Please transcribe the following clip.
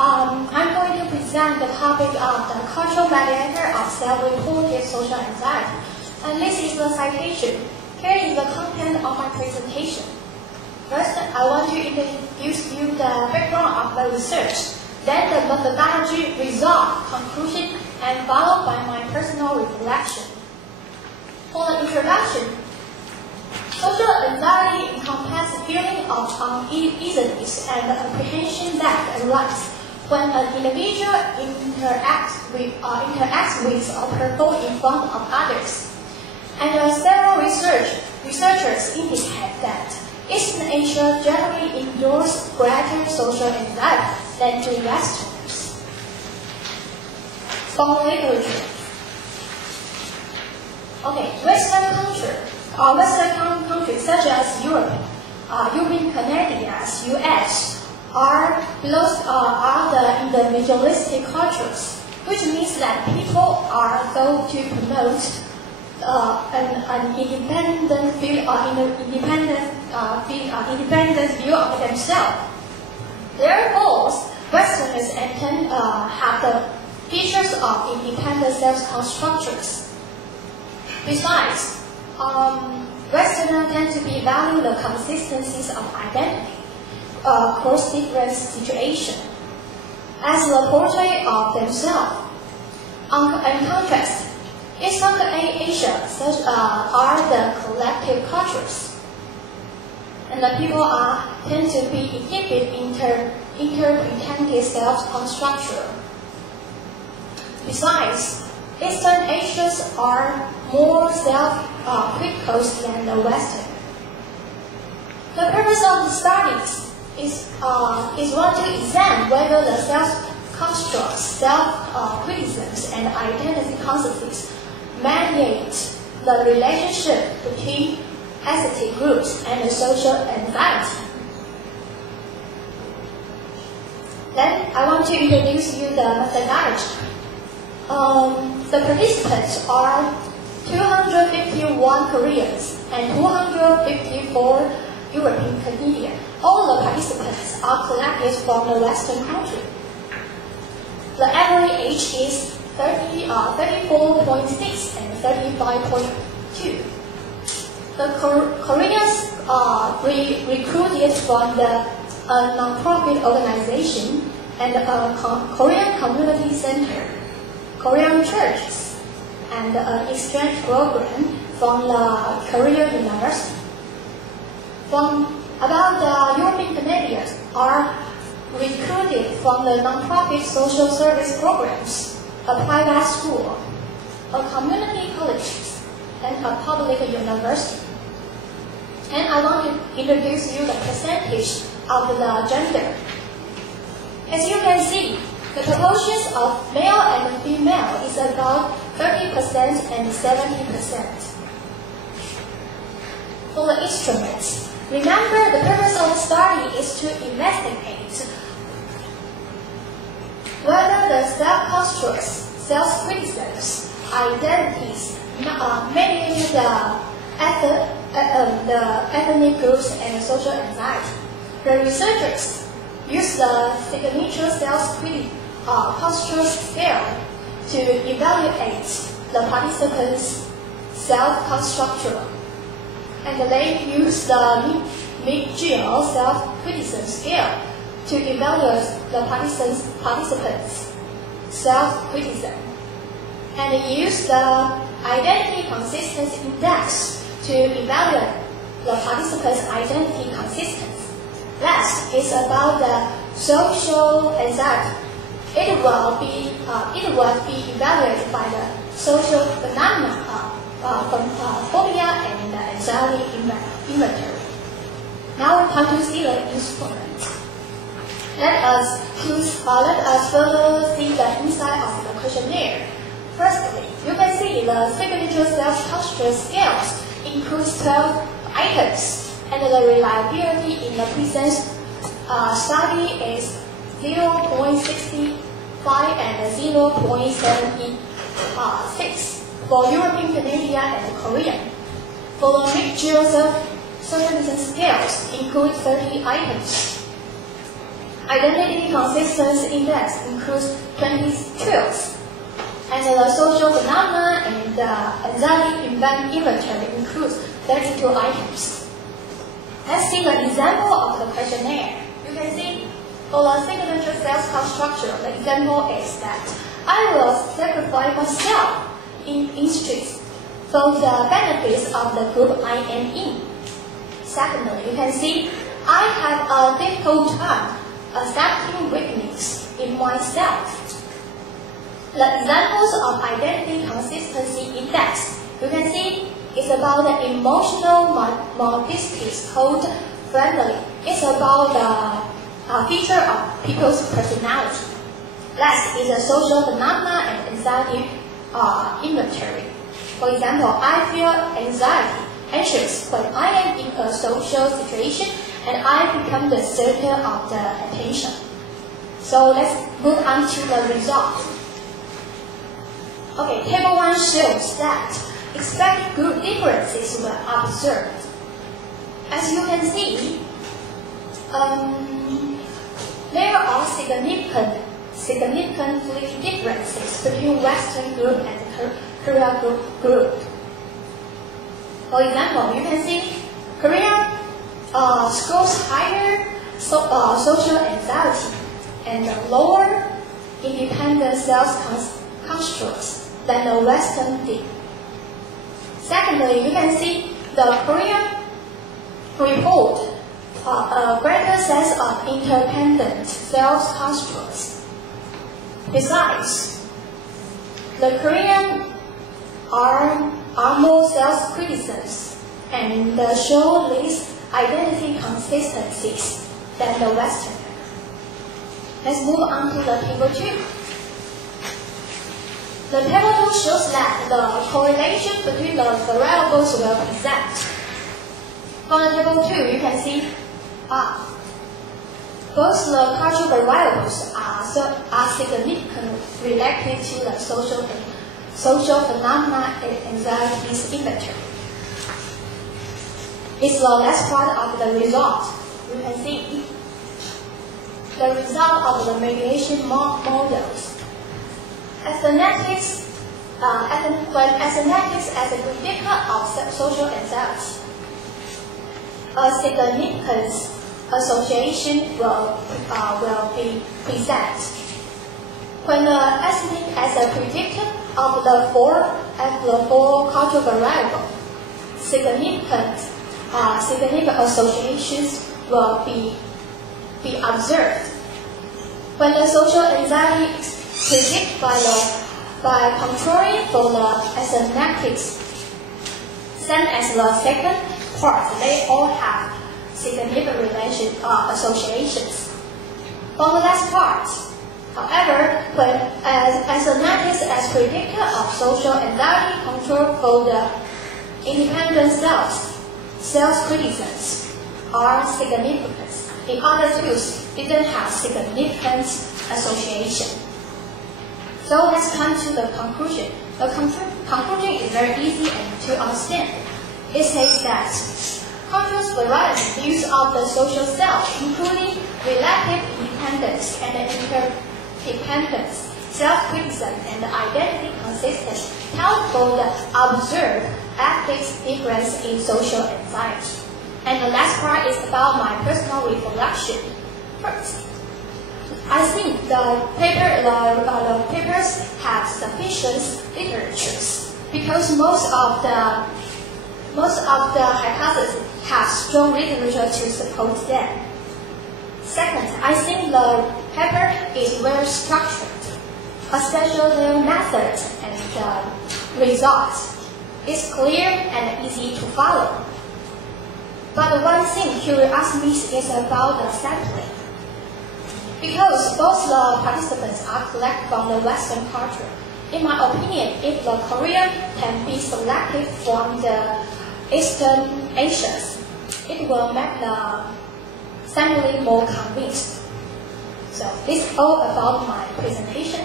I'm going to present the topic of the cultural mediator of self-reported social anxiety. And this is the citation. Here is the content of my presentation. First, I want to introduce you the background of the research, then the methodology, result, conclusion, and followed by my personal reflection. For the introduction, social anxiety encompasses feeling of uneasiness and apprehension that arise when an individual interacts with or performs in front of others. And several researchers indicate that East Asia generally endures greater social anxiety than to Westerners. From literature. Okay, Western countries such as European Canadians, US, are the individualistic cultures, which means that people are thought to promote an independent view of themselves. Therefore, Westerners tend have the features of independent self-constructors. Besides, Westerners tend to value the consistencies of identity across different situations as the portrait of themselves. In contrast, Eastern Asia are the collective cultures, and the people tend to exhibit interpreted self-construction. Besides, Eastern Asians are more self-critical than the Western. The purpose of the studies is one to examine whether the self-constructs, self-criticisms, and identity concepts mediate the relationship between ethnic groups and the social anxiety. Then I want to introduce you the methodology. The participants are 251 Koreans and 254 European Canadians. All the participants are collected from the Western country. The average age is 34.6 and 35.2. The Koreans recruited from the non-profit organization and Korean community center, Korean churches, and an exchange program from the Korean University. About the European Canadians are recruited from the non-profit social service programs, a private school, a community college, and a public university. And I want to introduce you the percentage of the gender. As you can see, the proportions of male and female is about 30% and 70%. For the instruments, remember the purpose of the study is to investigate whether the self-constructs, self-criticisms, identities mediate the ethnic groups and social anxiety. The researchers use the signature self-construct scale to evaluate the participants' self-construction, and they use the mid-GL self-criticism scale to evaluate the participants' self-criticism, and use the identity consistency index to evaluate the participants' identity consistency. Last is about the social anxiety. It will be evaluated by the social phenomena from phobia and anxiety inventory. Now time to see the instrument. Let us further see the inside of the questionnaire. Firstly, you can see the signature self-construct scales includes 12 items, and the reliability in the present study is 0.65 and 0.76 for European, Canadian, and Korean. For the mixture self-criticism scales include 30 items. Identity consistency index includes 20 traits, and the social phenomena and the anxiety event inventory includes 32 items. Let's see the example of the questionnaire. You can see for the signature sales cost structure, the example is that I will sacrifice myself in streets for the benefits of the group I am in. Secondly, you can see I have a difficult time accepting weakness in myself. The examples of identity consistency index, you can see it's about the emotional modesty called friendly. It's about the feature of people's personality. Last is the social phenomena and anxiety inventory. For example, I feel anxious when I am in a social situation and I become the center of the attention. So let's move on to the result. Okay, table 1 shows that expected group differences were observed. As you can see, there are significantly differences between Western group and Korean group. For example, you can see Korea scores higher social anxiety and lower independent self-constructs than the Western did. Secondly, you can see the Korean report a greater sense of independent self-constructs. Besides, the Korean are more self-criticism and show less identity consistencies than the Western. Let's move on to the table 2. The table 2 shows that the correlation between the variables will present. From the table 2, you can see both the cultural variables are significantly related to the social phenomena and anxieties inventory. It's the last part of the result. You can see the result of the mediation models. Aesthetics as a predictor of social anxiety. A significant association will be present. When the aesthetic as a predictor of the four cultural variables, significant associations will be observed. When the social anxiety is predicted by controlling for the aesthetics, same as the second part, they all have significant associations. For the last part, however, when aesthetics as predictor of social anxiety control for the independent self-criticisms are significant. The other two didn't have significant association. So let's come to the conclusion. The conclusion is very easy and to understand. It says that culture's variety views of the social self, including relative independence and interdependence, self-criticism, and identity consistency, help for the observed ethics difference in social anxiety. And the last part is about my personal reflection. First, I think the papers have sufficient literatures because most of the hypotheses have strong literature to support them. Second, I think the paper is well structured, especially the method and the results. It's clear and easy to follow. But the one thing curiosity is about the sampling. Because both the participants are collected from the Western culture, in my opinion, if the Korean can be selected from the Eastern Asians, it will make the sampling more convinced. So this is all about my presentation.